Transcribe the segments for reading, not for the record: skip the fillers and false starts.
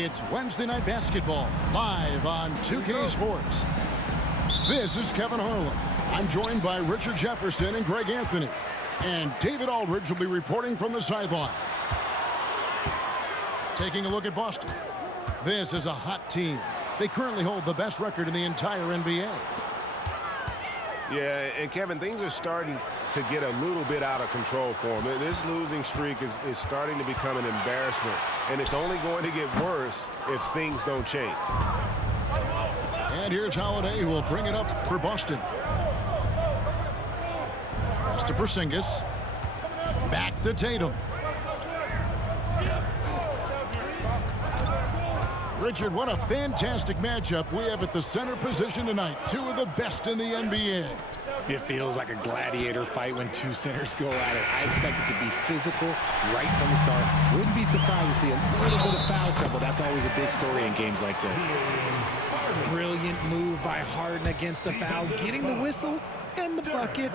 It's Wednesday Night Basketball, live on 2K Sports. This is Kevin Harlan. I'm joined by Richard Jefferson and Greg Anthony. And David Aldridge will be reporting from the sideline. Taking a look at Boston. This is a hot team. They currently hold the best record in the entire NBA. Yeah, and Kevin, things are starting to get a little bit out of control for them. This losing streak is starting to become an embarrassment, and it's only going to get worse if things don't change. And here's Holiday, who will bring it up for Boston. Pass to Porzingis. Back to Tatum. Richard, what a fantastic matchup we have at the center position tonight. Two of the best in the NBA. It feels like a gladiator fight when two centers go at it. I expect it to be physical right from the start. Wouldn't be surprised to see a little bit of foul trouble. That's always a big story in games like this. Brilliant move by Harden against the foul, getting the whistle and the bucket.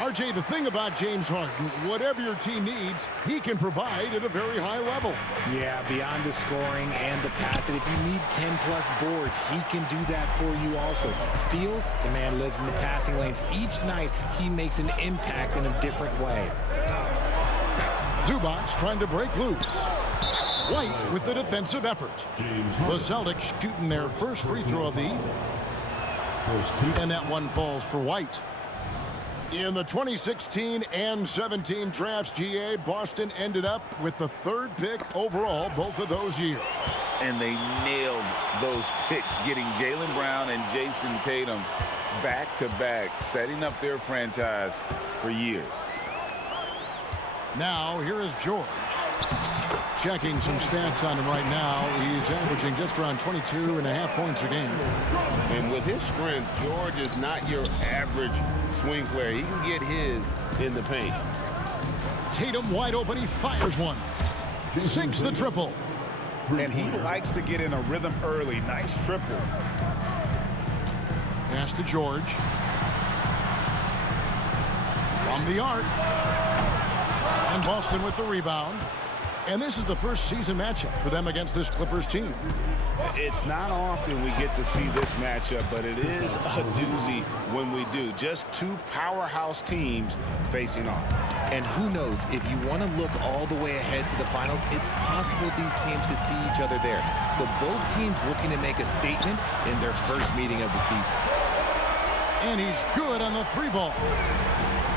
RJ, the thing about James Harden, whatever your team needs, he can provide at a very high level. Yeah, beyond the scoring and the passing, if you need 10-plus boards, he can do that for you also. Steals, the man lives in the passing lanes. Each night, he makes an impact in a different way. Zubac trying to break loose. White with the defensive effort. The Celtics shooting their first free throw of the evening. And that one falls for White. In the 2016 and 17 drafts, GA, Boston ended up with the third pick overall both of those years. And they nailed those picks, getting Jaylen Brown and Jason Tatum back-to-back, setting up their franchise for years. Now, here is George. Checking some stats on him right now. He's averaging just around 22.5 points a game. And with his strength, George is not your average swing player. He can get his in the paint. Tatum wide open. He fires one. Sinks the triple. And he likes to get in a rhythm early. Nice triple. Pass to George. From the arc. And Boston with the rebound. And this is the first season matchup for them against this Clippers team. It's not often we get to see this matchup, but it is a doozy when we do. Just two powerhouse teams facing off. And who knows, if you want to look all the way ahead to the finals, it's possible these teams could see each other there. So both teams looking to make a statement in their first meeting of the season. And he's good on the three ball.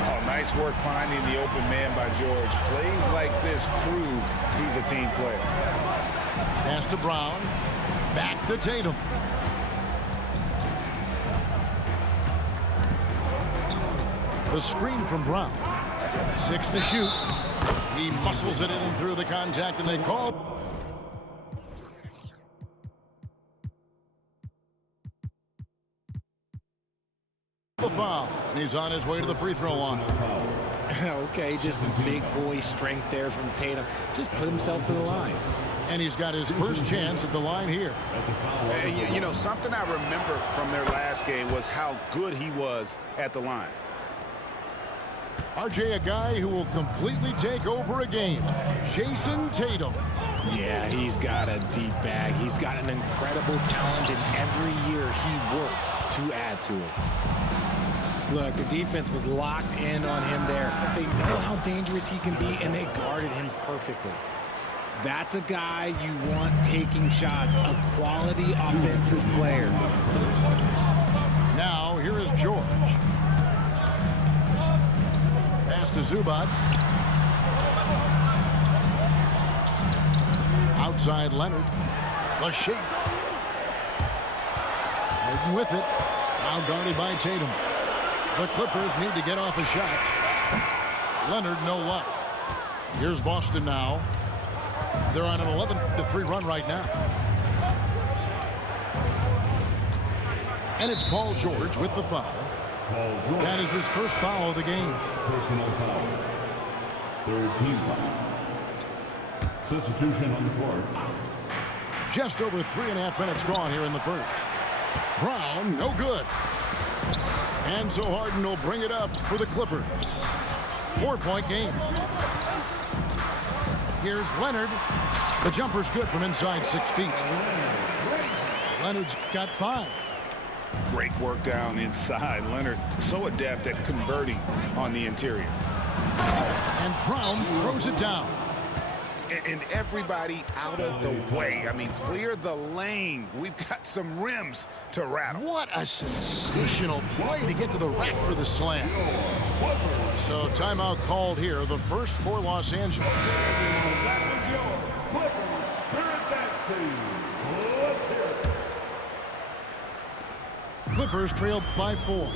Oh, nice work finding the open man by George. Plays like this prove he's a team player. Pass to Brown. Back to Tatum. The screen from Brown. 6 to shoot. He muscles it in through the contact, and they call. The foul, and he's on his way to the free throw line. Okay, just some big boy strength there from Tatum. Just put himself to the line. And he's got his first chance at the line here. You know, something I remember from their last game was how good he was at the line. RJ, a guy who will completely take over a game. Jason Tatum. Yeah, he's got a deep bag. He's got an incredible talent, and every year he works to add to it. Look, the defense was locked in on him there. They know how dangerous he can be, and they guarded him perfectly. That's a guy you want taking shots, a quality offensive player. Now, here is George. Pass to Zubac. Outside Leonard. The shape. Harden with it. Now guarded by Tatum. The Clippers need to get off a shot. Leonard, no luck. Here's Boston now. They're on an 11-3 run right now. And it's Paul George with the foul. That is his first foul of the game. Personal foul. Third team foul. Substitution on the court. Just over 3.5 minutes gone here in the first. Brown, no good. And so Harden will bring it up for the Clippers. 4-point game. Here's Leonard. The jumper's good from inside 6 feet. Leonard's got 5. Great work down inside. Leonard so adept at converting on the interior. And Brown throws it down. And everybody out of the way. I mean, clear the lane. We've got some rims to rattle. What a sensational play to get to the rack for the slam. So timeout called here, the first for Los Angeles. Clippers trailed by 4.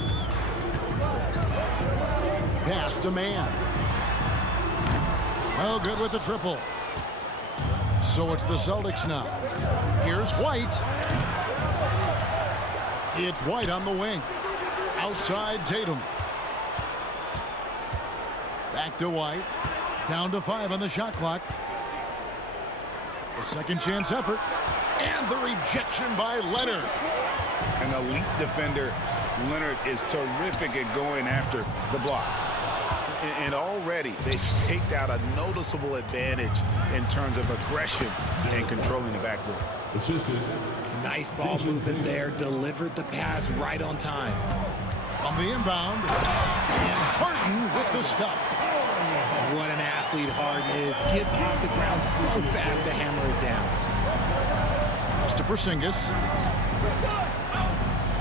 Pass to man. Well, good with the triple. So it's the Celtics now. Here's White. It's White on the wing. Outside Tatum. Back to White. Down to 5 on the shot clock. A second chance effort. And the rejection by Leonard. An elite defender. Leonard is terrific at going after the block. And already they've staked out a noticeable advantage in terms of aggression and controlling the backboard. Nice ball movement there. Delivered the pass right on time. On the inbound. And Harden with the stuff. What an athlete Harden is. Gets off the ground so fast to hammer it down. Pass to Porzingis.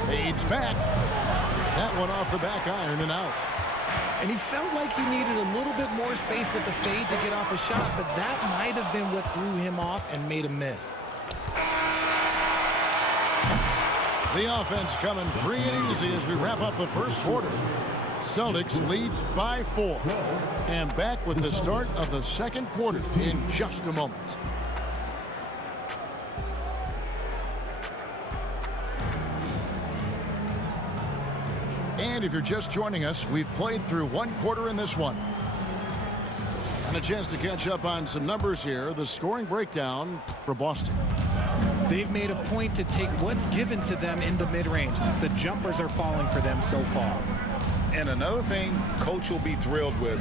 Fades back. That one off the back iron and out. And he felt like he needed a little bit more space with the fade to get off a shot, but that might have been what threw him off and made him miss. The offense coming free and easy as we wrap up the first quarter. Celtics lead by 4. And back with the start of the second quarter in just a moment. And if you're just joining us, we've played through 1 quarter in this one. And a chance to catch up on some numbers here. The scoring breakdown for Boston. They've made a point to take what's given to them in the mid-range. The jumpers are falling for them so far. And another thing Coach will be thrilled with,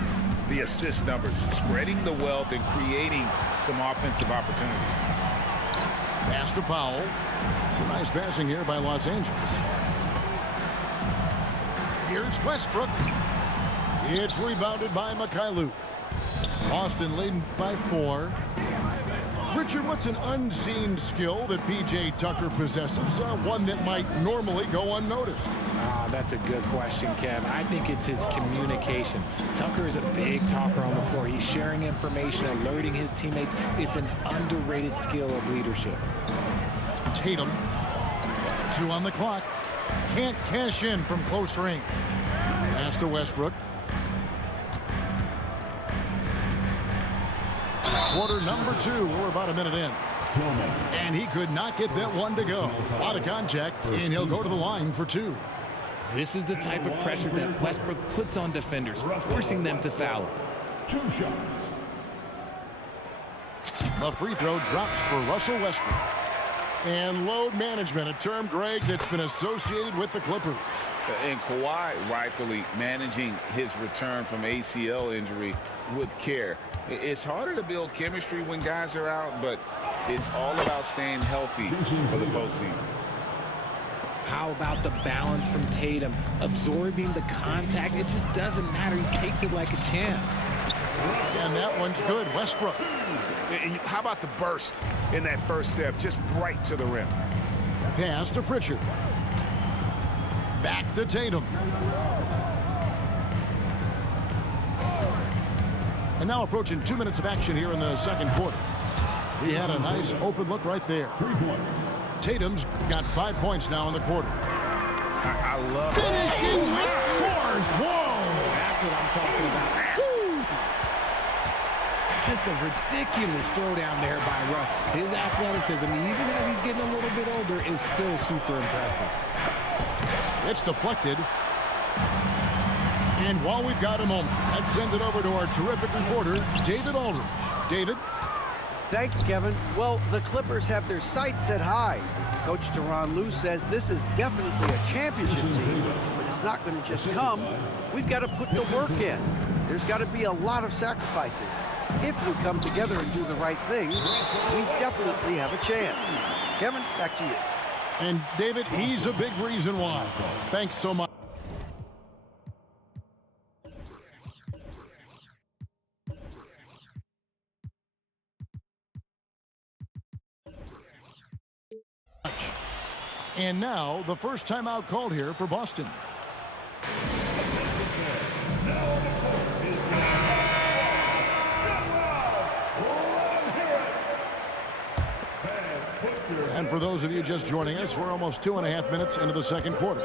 the assist numbers, spreading the wealth and creating some offensive opportunities. Pass to Powell. Some nice passing here by Los Angeles. Here's Westbrook. It's rebounded by Mikhailuk. Boston leading by 4. Richard, what's an unseen skill that P.J. Tucker possesses? One that might normally go unnoticed. That's a good question, Kev. I think it's his communication. Tucker is a big talker on the floor. He's sharing information, alerting his teammates. It's an underrated skill of leadership. Tatum. 2 on the clock. Can't cash in from close range. Pass to Westbrook. Quarter number 2. We're about a minute in. And he could not get that one to go. A lot of contact, and he'll go to the line for 2. This is the type of pressure that Westbrook puts on defenders, forcing them to foul. 2 shots. The free throw drops for Russell Westbrook. And load management, a term, Greg, that's been associated with the Clippers. And Kawhi rightfully managing his return from ACL injury with care. It's harder to build chemistry when guys are out, but it's all about staying healthy for the postseason. How about the balance from Tatum? Absorbing the contact, it just doesn't matter. He takes it like a champ. And that one's good. Westbrook. And how about the burst in that first step, just right to the rim? Pass to Pritchard. Back to Tatum. And now approaching 2 minutes of action here in the second quarter. He had a nice open look right there. 3 points. Tatum's got 5 points now in the quarter. I love it. Finishing with force. Whoa! That's what I'm talking about. Just a ridiculous throwdown there by Russ. His athleticism, even as he's getting a little bit older, is still super impressive. It's deflected. And while we've got a moment, let's send it over to our terrific reporter, David Aldridge. David? Thank you, Kevin. Well, the Clippers have their sights set high. Coach Tyronn Lue says this is definitely a championship team, but it's not going to just come. We've got to put the work in. There's got to be a lot of sacrifices. If we come together and do the right things, we definitely have a chance. Kevin, back to you. And David, he's a big reason why. Thanks so much. And now, the first timeout called here for Boston. And for those of you just joining us, we're almost 2.5 minutes into the second quarter.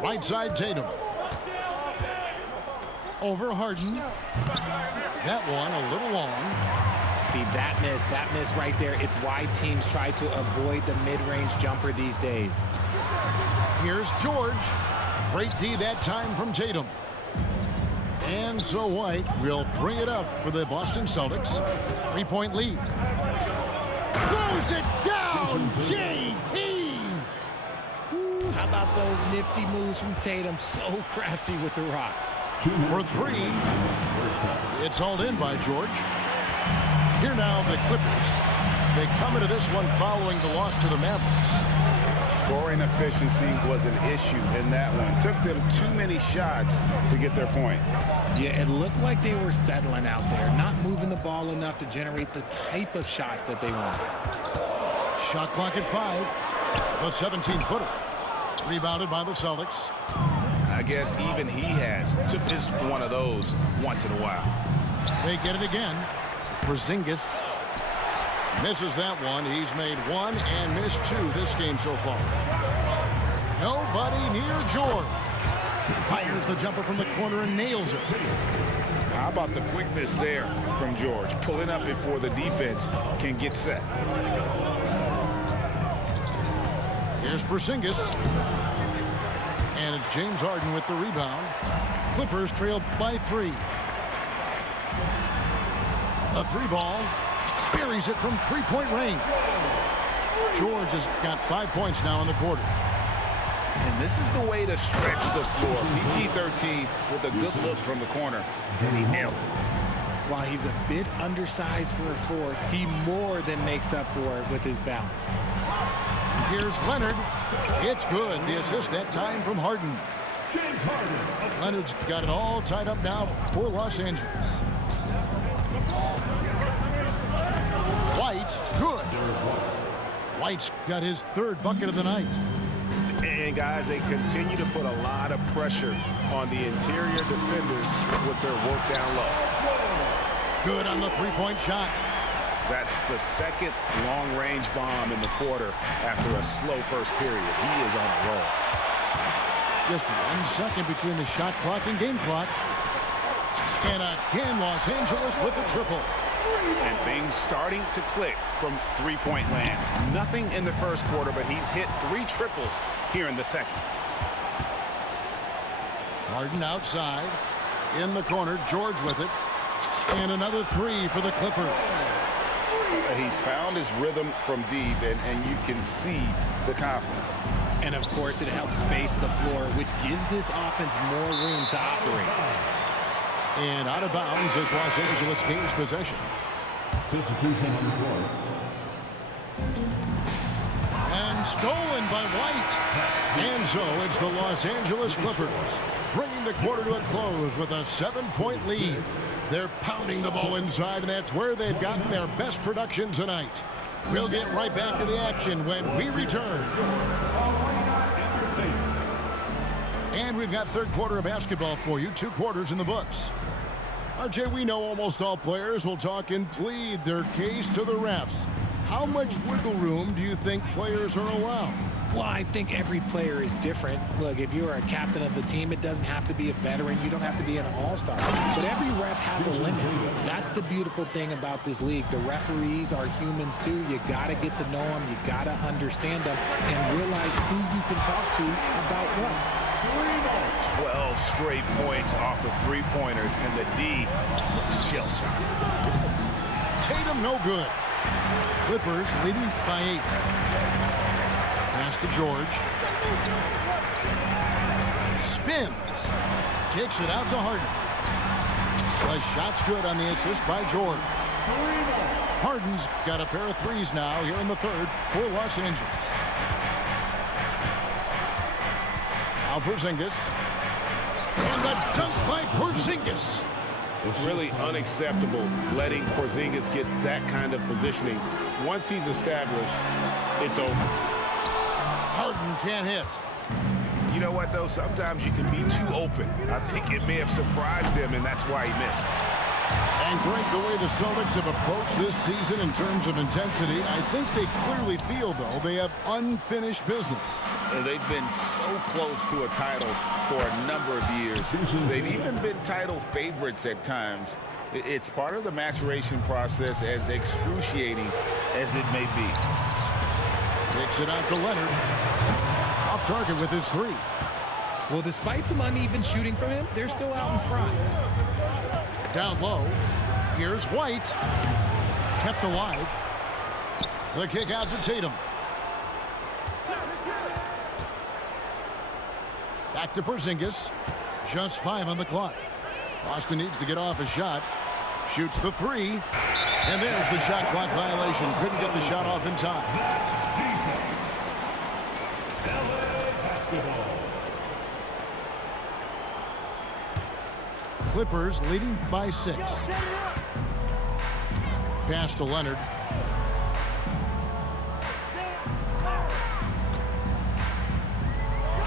Right side, Tatum. Over Harden. That one a little long. See, that miss right there. It's why teams try to avoid the mid-range jumper these days. Here's George. Great D that time from Tatum. And so White will bring it up for the Boston Celtics. 3-point lead. Throws it down, JT! Ooh, how about those nifty moves from Tatum? So crafty with the rock. For three. It's hauled in by George. Here now, the Clippers. They come into this one following the loss to the Mavericks. Scoring efficiency was an issue in that one. Took them too many shots to get their points. Yeah, it looked like they were settling out there, not moving the ball enough to generate the type of shots that they wanted. Shot clock at 5. The 17-footer. Rebounded by the Celtics. I guess even he has to miss one of those once in a while. They get it again. Porzingis misses that one. He's made 1 and missed 2 this game so far. Nobody near George. Fires the jumper from the corner and nails it. How about the quickness there from George, pulling up before the defense can get set. Here's Porzingis. And it's James Harden with the rebound. Clippers trail by 3. A 3-ball. Buries it from 3-point range. George has got 5 points now in the quarter. And this is the way to stretch the floor. PG-13 with a good look from the corner, and he nails it. While he's a bit undersized for a 4, he more than makes up for it with his bounce. Here's Leonard. It's good. The assist that time from Harden. Leonard's got it all tied up now for Los Angeles. White, good. White's got his 3rd bucket of the night. And guys, they continue to put a lot of pressure on the interior defenders with their work down low. Good on the 3-point shot. That's the 2nd long-range bomb in the quarter after a slow first period. He is on a roll. Just 1 second between the shot clock and game clock. And again, Los Angeles with the triple. And things starting to click from 3-point land. Nothing in the first quarter, but he's hit 3 triples here in the second. Harden outside. In the corner, George with it. And another 3 for the Clippers. He's found his rhythm from deep, and you can see the confidence. And, of course, it helps space the floor, which gives this offense more room to operate. And out of bounds as Los Angeles gains possession. Substitution on the floor. And stolen by White. And so it's the Los Angeles Clippers bringing the quarter to a close with a 7-point lead. They're pounding the ball inside, and that's where they've gotten their best production tonight. We'll get right back to the action when we return. And we've got third quarter of basketball for you. 2 quarters in the books. RJ, we know almost all players will talk and plead their case to the refs. How much wiggle room do you think players are allowed? Well, I think every player is different. Look, if you're a captain of the team, it doesn't have to be a veteran. You don't have to be an all-star. But every ref has a limit. That's the beautiful thing about this league. The referees are humans, too. You got to get to know them. You got to understand them and realize who you can talk to about what. 12 straight points off of 3-pointers, and the D looks shell-shocked. Tatum no good. Clippers leading by 8. Pass to George. Spins. Kicks it out to Harden. The shot's good on the assist by George. Harden's got a pair of threes now here in the third for Los Angeles. Now Porzingis. And the dunk by Porzingis. Really unacceptable letting Porzingis get that kind of positioning. Once he's established, it's over. Harden can't hit. You know what, though? Sometimes you can be too open. I think it may have surprised him, and that's why he missed. And Greg, the way the Celtics have approached this season in terms of intensity, I think they clearly feel, though, they have unfinished business. And they've been so close to a title for a number of years. They've even been title favorites at times. It's part of the maturation process, as excruciating as it may be. Takes it out to Leonard. Off target with his three. Well, despite some uneven shooting from him, they're still out in front. Down low. Here's White. Kept alive. The kick out to Tatum. Back to Porzingis. Just 5 on the clock. Boston needs to get off a shot. Shoots the three. And there's the shot clock violation. Couldn't get the shot off in time. Clippers leading by 6. Pass to Leonard.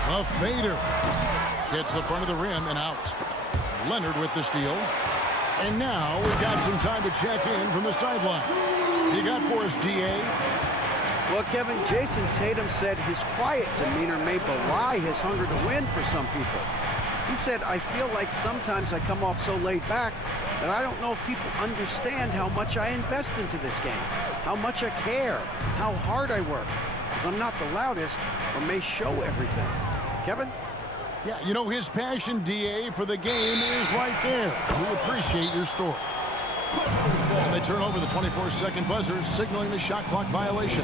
A fader. Hits the front of the rim and out. Leonard with the steal. And now we've got some time to check in from the sideline. You got for us, D.A.? Well, Kevin, Jason Tatum said his quiet demeanor may belie his hunger to win for some people. He said, I feel like sometimes I come off so laid back that I don't know if people understand how much I invest into this game, how much I care, how hard I work, because I'm not the loudest or may show everything. Kevin? Yeah, you know, his passion, D.A., for the game is right there. We appreciate your story. And they turn over the 24-second buzzer, signaling the shot clock violation.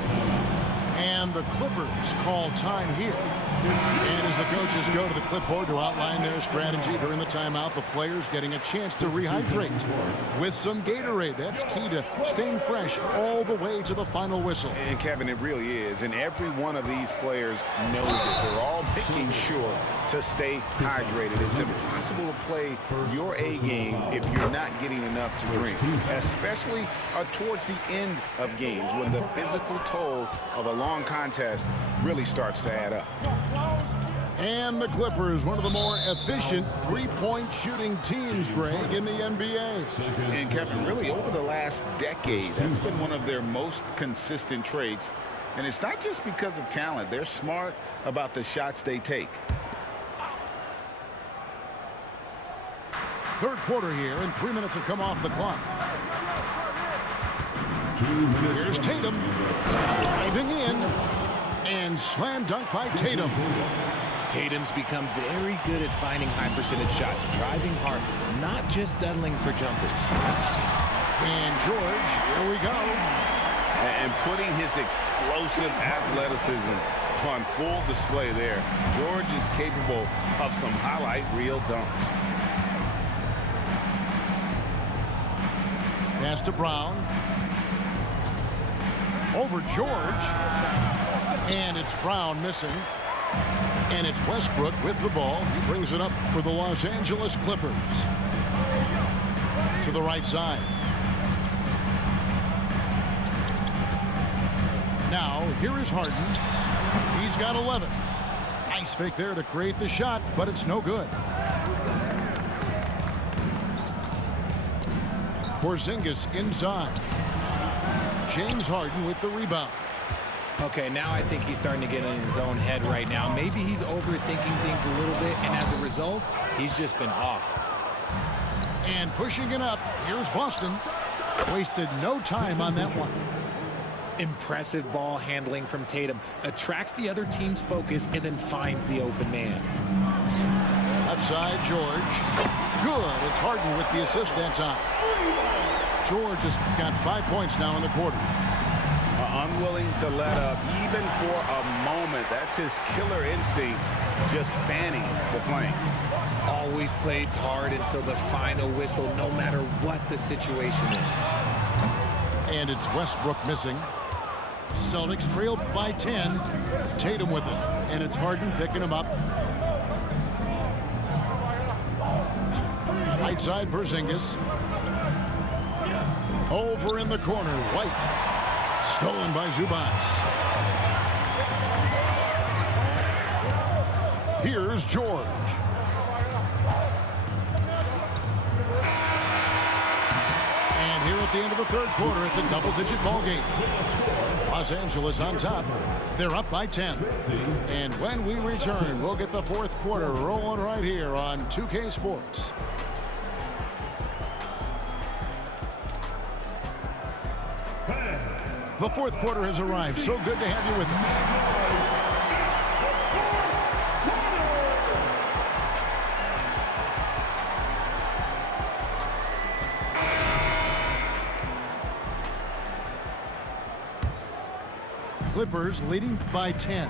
And the Clippers call time here. And as the coaches go to the clipboard to outline their strategy during the timeout, the players getting a chance to rehydrate with some Gatorade. That's key to staying fresh all the way to the final whistle. And, Kevin, it really is. And every one of these players knows it. They're all making sure to stay hydrated. It's impossible to play your A game if you're not getting enough to drink, especially towards the end of games when the physical toll of a long contest really starts to add up. And the Clippers, one of the more efficient three-point shooting teams, Greg, in the NBA. And Kevin, really over the last decade, that's been one of their most consistent traits. And it's not just because of talent. They're smart about the shots they take. Third quarter here, and 3 minutes have come off the clock. Here's Tatum, driving in, and slam dunk by Tatum. Tatum's become very good at finding high percentage shots, driving hard, not just settling for jumpers. And George, here we go. And putting his explosive athleticism on full display there. George is capable of some highlight reel dunks. Pass to Brown. Over George. And it's Brown missing. And it's Westbrook with the ball. He brings it up for the Los Angeles Clippers. To the right side. Now, here is Harden. He's got 11. Nice fake there to create the shot, but it's no good. Porzingis inside. James Harden with the rebound. Okay, now I think he's starting to get in his own head right now. Maybe he's overthinking things a little bit, and as a result, he's just been off. And pushing it up, here's Boston. Wasted no time on that one. Impressive ball handling from Tatum. Attracts the other team's focus and then finds the open man. Left side, George. Good. It's Harden with the assist that time. George has got 5 points now in the quarter. Unwilling to let up even for a moment. That's his killer instinct just fanning the flame. Always plays hard until the final whistle, no matter what the situation is. And it's Westbrook missing. Celtics trail by 10. Tatum with it. And it's Harden picking him up. Right side, Porzingis. Over in the corner, White. Stolen by Zubac. Here's George. And here at the end of the third quarter, it's a double-digit ball game. Los Angeles on top. They're up by 10. And when we return, we'll get the fourth quarter rolling right here on 2K Sports. The fourth quarter has arrived. So good to have you with us. Clippers leading by 10.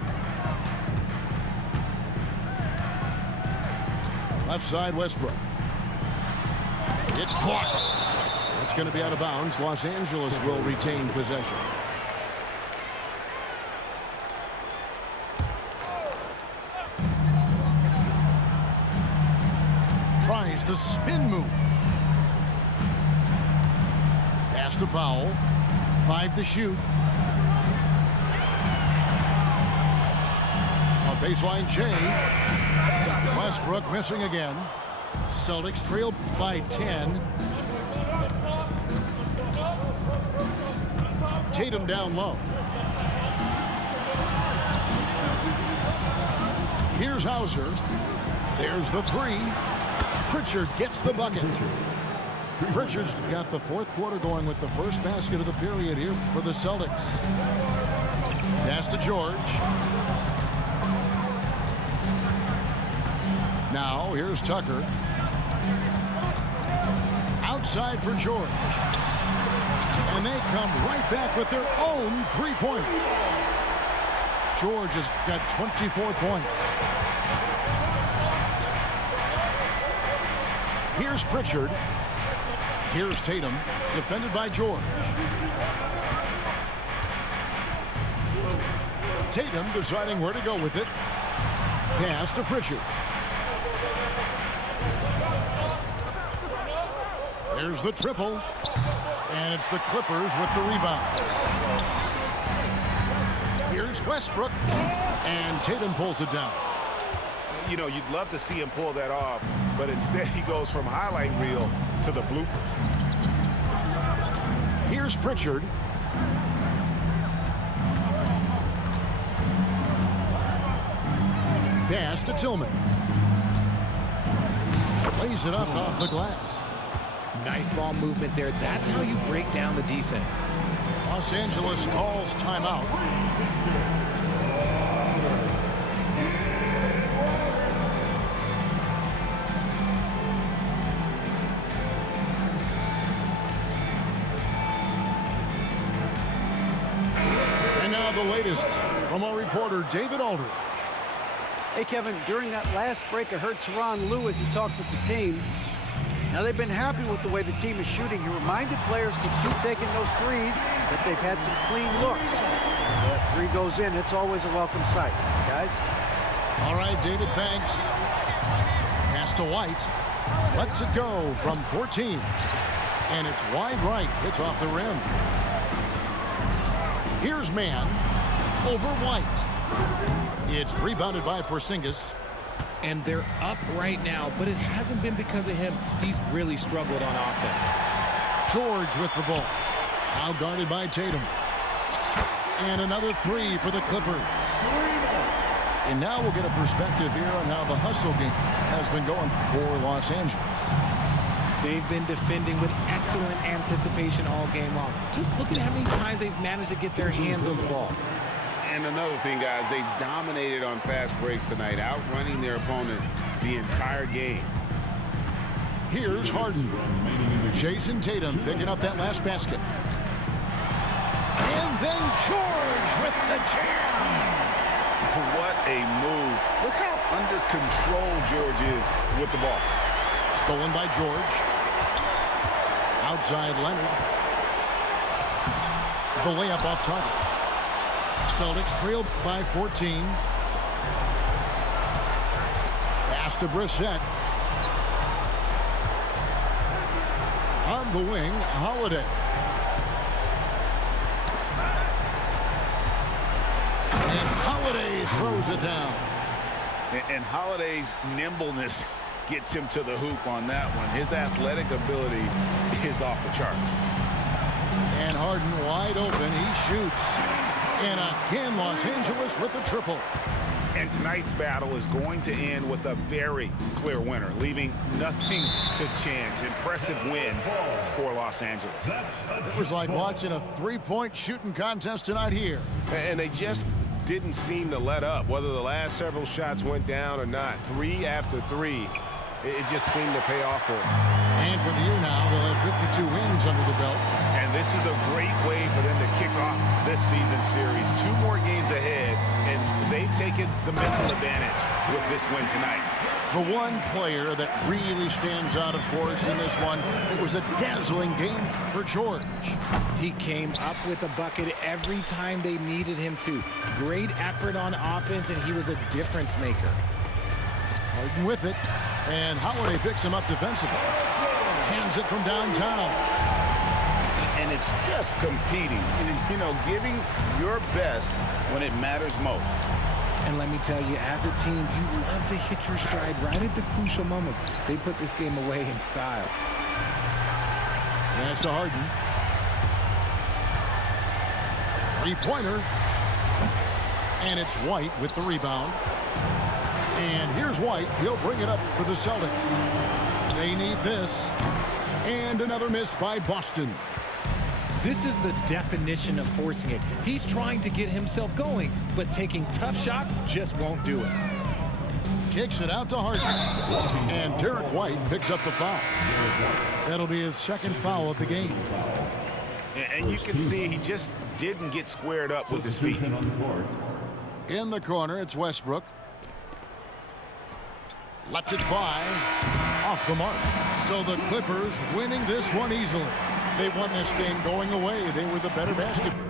Left side, Westbrook. It's blocked. It's going to be out of bounds. Los Angeles will retain possession. Tries the spin move. Pass to Powell. 5 to shoot. On baseline, Jay. Westbrook missing again. Celtics trail by 10. Tatum down low. Here's Hauser. There's the three. Pritchard gets the bucket. Pritchard's got the fourth quarter going with the first basket of the period here for the Celtics. Pass to George. Now here's Tucker. Outside for George. And they come right back with their own three-pointer. George has got 24 points. Here's Pritchard. Here's Tatum, defended by George. Tatum deciding where to go with it. Pass to Pritchard. There's the triple. And it's the Clippers with the rebound. Here's Westbrook. And Tatum pulls it down. You know, you'd love to see him pull that off, but instead he goes from highlight reel to the bloopers. Here's Pritchard. Pass to Tillman. Plays it up off the glass. Nice ball movement there. That's how you break down the defense. Los Angeles calls timeout. And now the latest from our reporter, David Aldridge. Hey, Kevin, during that last break, I heard Tyronn Lue as he talked with the team. Now, they've been happy with the way the team is shooting. He reminded players to keep taking those threes, that they've had some clean looks. That three goes in, it's always a welcome sight, guys. All right, David, thanks. Pass to White. Lets it go from 14. And it's wide right. It's off the rim. Here's Mann over White. It's rebounded by Porzingis. And they're up right now, but it hasn't been because of him. He's really struggled on offense. George with the ball. Now guarded by Tatum. And another three for the Clippers. And now we'll get a perspective here on how the hustle game has been going for Los Angeles. They've been defending with excellent anticipation all game long. Just look at how many times they've managed to get their hands on the ball. And another thing, guys, they've dominated on fast breaks tonight, outrunning their opponent the entire game. Here's Harden. Jason Tatum picking up that last basket. And then George with the jam. What a move. Look how under control George is with the ball. Stolen by George. Outside Leonard. The layup off target. Celtics trailed by 14. Pass to Brissett. On the wing, Holiday. And Holiday throws it down. And Holiday's nimbleness gets him to the hoop on that one. His athletic ability is off the charts. And Harden wide open. He shoots. And again, Los Angeles with the triple. And tonight's battle is going to end with a very clear winner, leaving nothing to chance. Impressive win for Los Angeles. It was like watching a three-point shooting contest tonight here. And they just didn't seem to let up, whether the last several shots went down or not. 3 after 3, it just seemed to pay off for them. And for the year now, they'll have 52 wins under the belt. And this is a great way for them to kick off this season series. 2 more games ahead, and they've taken the mental advantage with this win tonight. The one player that really stands out, of course, in this one, it was a dazzling game for George. He came up with a bucket every time they needed him to. Great effort on offense, and he was a difference maker. Harden with it, and Holiday picks him up defensively. Hands it from downtown. And it's just competing, you know, giving your best when it matters most. And let me tell you, as a team, you love to hit your stride right at the crucial moments. They put this game away in style. Pass to Harden. Three-pointer. And it's White with the rebound. And here's White. He'll bring it up for the Celtics. They need this. And another miss by Boston. This is the definition of forcing it. He's trying to get himself going, but taking tough shots just won't do it. Kicks it out to Harden. And Derek White picks up the foul. That'll be his second foul of the game. And you can see he just didn't get squared up with his feet. In the corner, it's Westbrook. Lets it fly. Off the mark. So the Clippers winning this one easily. They won this game going away. They were the better basketball.